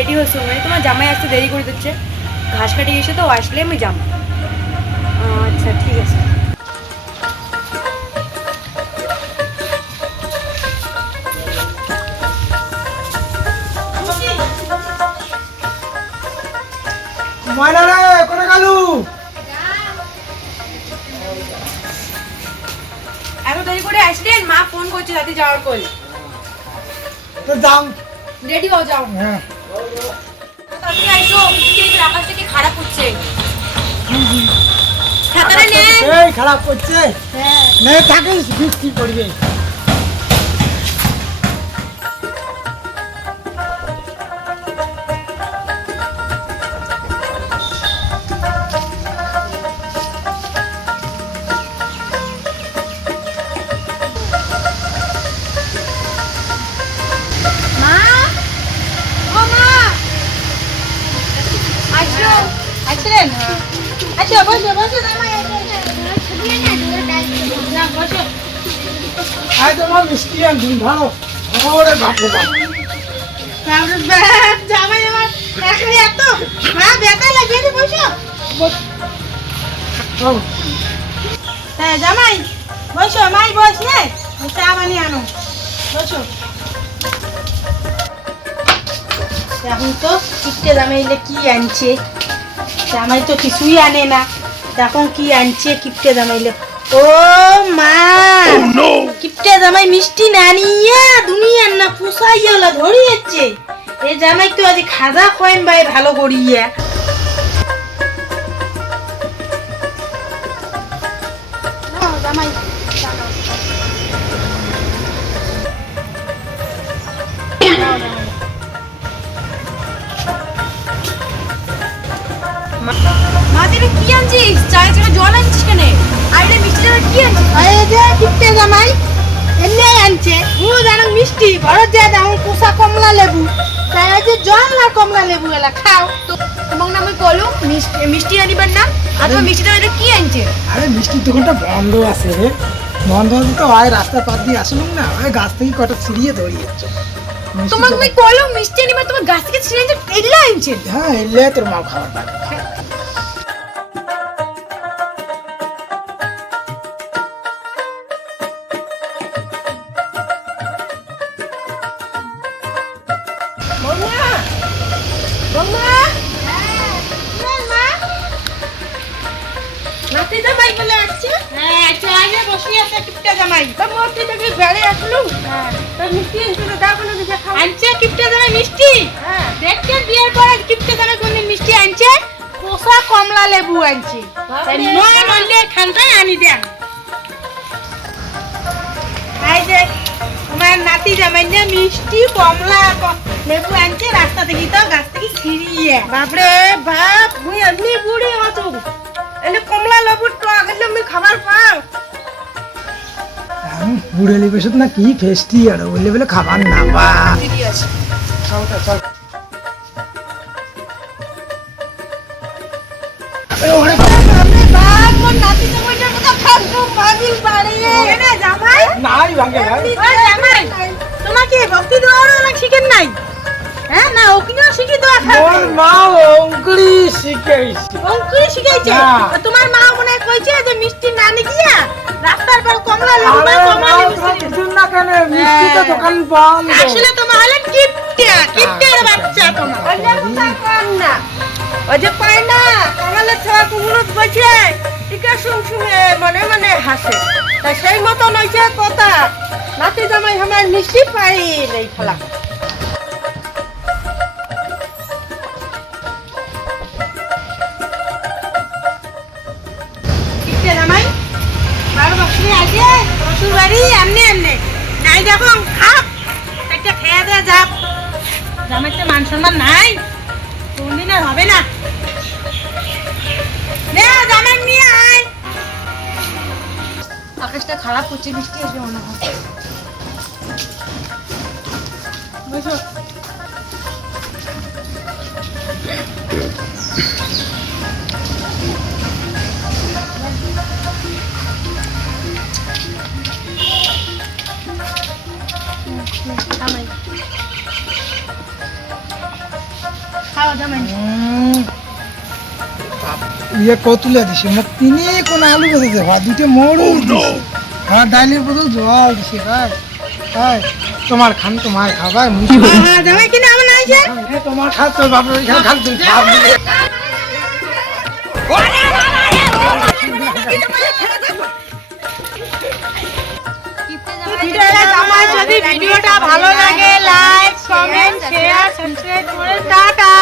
Ready হচ্ছে, মানে তোমার জামাই আসতে দেরি করে দিচ্ছে, ঘাস কাটি এসে তো আসলে আমি যাবো। আচ্ছা ঠিক আছে। ময়না রে কোনে গেলু? এত দেরি করে আসলেন, মা ফোন করছে রাতে যাওয়ার কল। তো যাও, রেডি হও, যাও। হ্যাঁ তাড়াতাড়ি আইসো, বৃষ্টির আকাশ থেকে খারাপ হচ্ছে। ছাতাটা নেন। এই খারাপ করছে, হ্যাঁ নে থাকিস, বৃষ্টি পড়বে। মা, ও মা, আসো। আসলেন? আচ্ছা বসো বসো জামাই, না বসো। আয় তোমার মিষ্টি আনছি, ধরো। ওরে বাপরে বাপ, তারপরে বাপ, জামাই আমার এখনই এত মা ব্যথা লাগবে, বসো। চল। হ্যাঁ জামাই বসো, মাই বস নে, চা বানিয়ে আনো, বসো। এখন তো কিপটে জামাইলে কি আনছে, জামাই তো কিছুই আনে না, এখন কি আনছে কিপটে জামাইলে। ও মা, কিপটে জামাই মিষ্টি না নিয়ে দুনিয়ার না পুষাইয়া ধরিয়েছে। এই জামাই তো আজ খাজা খোয়েন ভাই ভালো করিয়া। জামাই মা তুই কি আনছিস? চায়ে চায়ে জল আনছিস কেন? আর এটা মিষ্টি জামা কি আনছিস? এই যে কিপটে জামাই এমনি আনছে, ও জানো মিষ্টি বড় যে দাম কুসা কমলা লেবু, তাই যে জল না কমলা লেবু এলা খাও। তোমার নাম আমি বলো, মিষ্টি আনিবার নাম। আর তোমার মিষ্টি জামা এটা কি আনছে? আরে মিষ্টির দোকানটা বন্ধ আছে রে, বন্ধ আছে তো, আয় রাস্তার পাশ দিয়ে আসলাম না, ওই গাছ থেকে কটা ছিঁড়িয়ে ধরিয়েছ। তোমার তুমি বলো মিষ্টি আনিবার, তোমার গাছ থেকে ছিঁড়ে আনছে, এগুলো আনছে। হ্যাঁ এলে তোর মা খাবার পাবে। বৌমা বৌমা, মা নাতি জামাই বলে আসছে। হ্যাঁ আচ্ছা আগে বসে আছে কিপটে জামাই, তো মূর্তি থেকে বেড়ে আসলু। হ্যাঁ তো মিষ্টি আনছে, তো দাও কোনো দিকে খাও। আনছে কিপটে জামাই মিষ্টি, হ্যাঁ দেখতে বিয়ের পরে কিপটে জামাই কোন মিষ্টি আনছে, কোসা কমলা লেবু আনছে, নয় মল্লে খানটাই আনি দেন। এই যে তোমার নাতি জামাই না মিষ্টি কমলা লেবু আনছে রাস্তা থেকে, তো গাছ থেকে ছিঁড়িয়ে। বাপরে বাপ, মুই এমনি বুড়ি হতো, এনে কমলা লেবুর তো আগের আমি খাবার পাও। বুড়ে লিবেশত না কি ফেস্টি আর বললে বলে খাবার না বা দিদি আছে। খাওটা চল। বাপরে বাপ, মোর নাতি জামাইটার কথা খাসু পাগল বাড়িয়ে। এনে জামাই নাই ভাঙে ভাই, ওই জামাই তোমাকে ভক্তি দেওয়ার অনেক শিখেন নাই, হ্যাঁ না ওকিও শিখি দেওয়া মোর খাবে। মা অঙ্কুরি শিখাইছে। অঙ্কুরি শিখাইছে, হ্যাঁ। আর তোমার মা মনে হয় কইছে যে মিষ্টি না নিকিয়া রাস্তার পর কমলা লেবু বা আরে কমলা মা লেবু তোমার ছিঁড়ে। বুঝুন না কেন, মিষ্টি তো দোকান বন্ধ। আসলে তোমার হলে কিপটে, কিপটের বাচ্চা তোমার। অন্য কথা কম না, ওই যে পায় না কমলের ছেলে কুমড়ো বসে টিকা শুনে মনে মনে হাসে, তাই সেই মতন হয়েছে কথা। নাতি জামাই আমার মিষ্টি পাই নেই ফেলা। কিপটে জামাই 12 বছরে আগে শ্বশুর বাড়ি এমনি এমনি নাই, দেখো খাপ একটা খেয়ে দেয়া যাক, জামাই তো মান সম্মান নাই, কোনদিন আর হবে না। নে জামাই নিয়ে আয়। আকাশটা খারাপ হচ্ছে, বৃষ্টি আসবে মনে হয়। বসো। দাও জামাই ইয়ে কতুলে দিছে মোক তিনি কোন আলু বেঁচেছে ভাই দুটো মরু আর ডাইলের বদল জল দিছে ভাই ভাই তোমার খান তোমার খাবাই হ্যাঁ জামাই কিনে আমার আইছে তোমার খাস তোর বাপের ওইখানে খাস তুই খাব জামাই যদি ভিডিওটা ভালো লাগে লাইক কমেন্ট শেয়ার সাবস্ক্রাইব করে টাটা